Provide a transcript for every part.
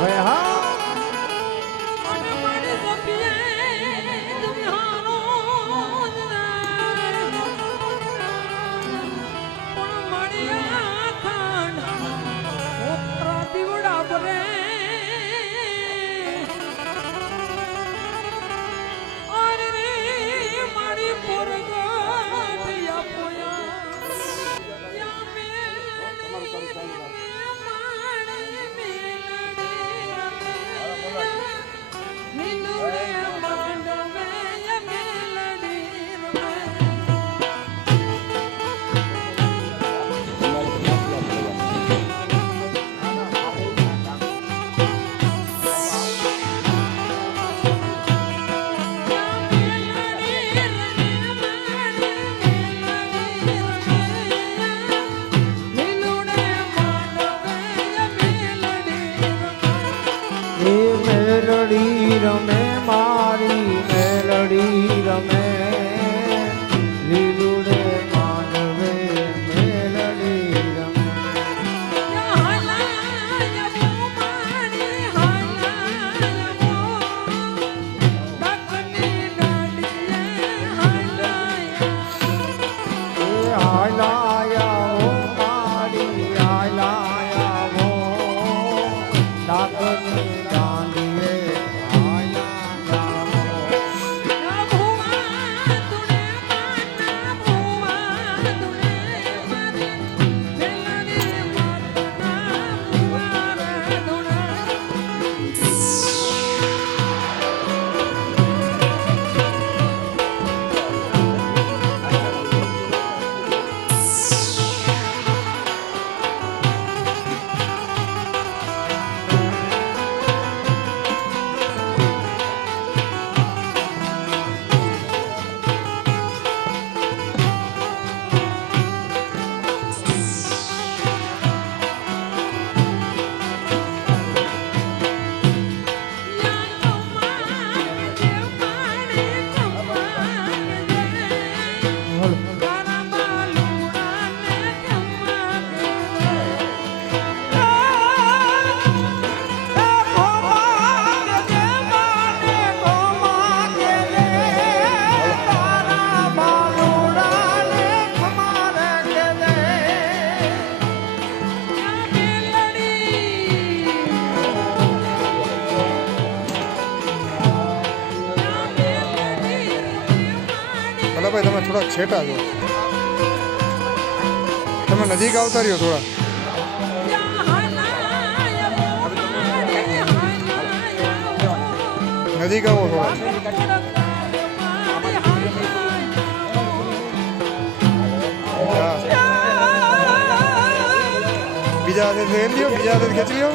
对哈 રાખજે થોડા છેટા છો તમે નજીક આવતા રહ્યો થોડા. નજીક આવો થોડા. બીજા હાથે એમ લ્યો, બીજા હાથે ખેંચ લ્યો.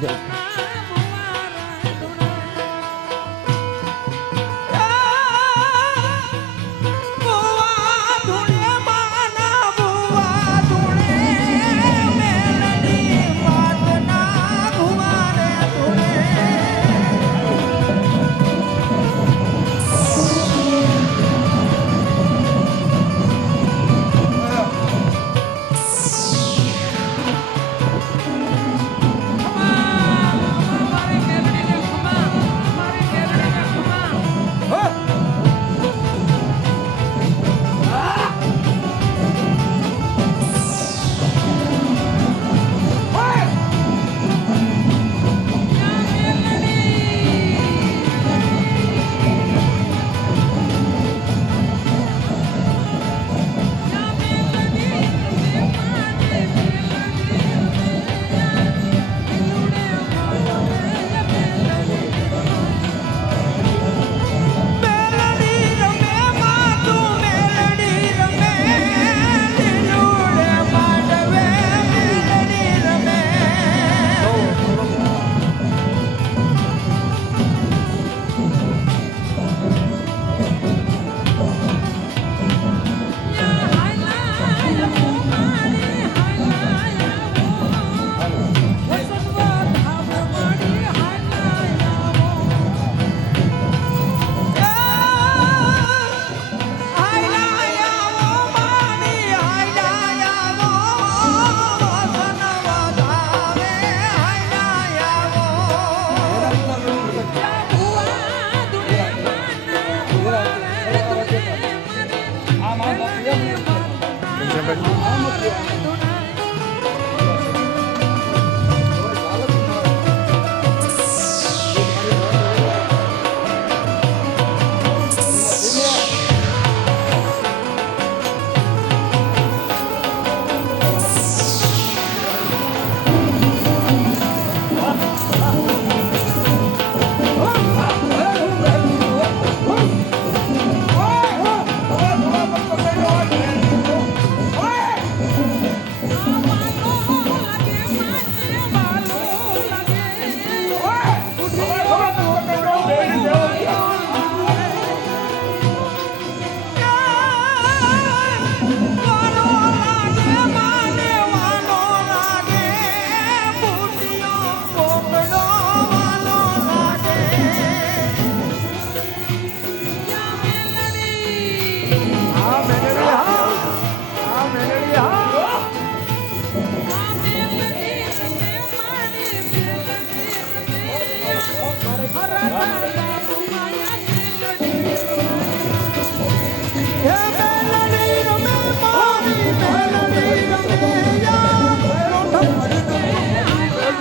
네.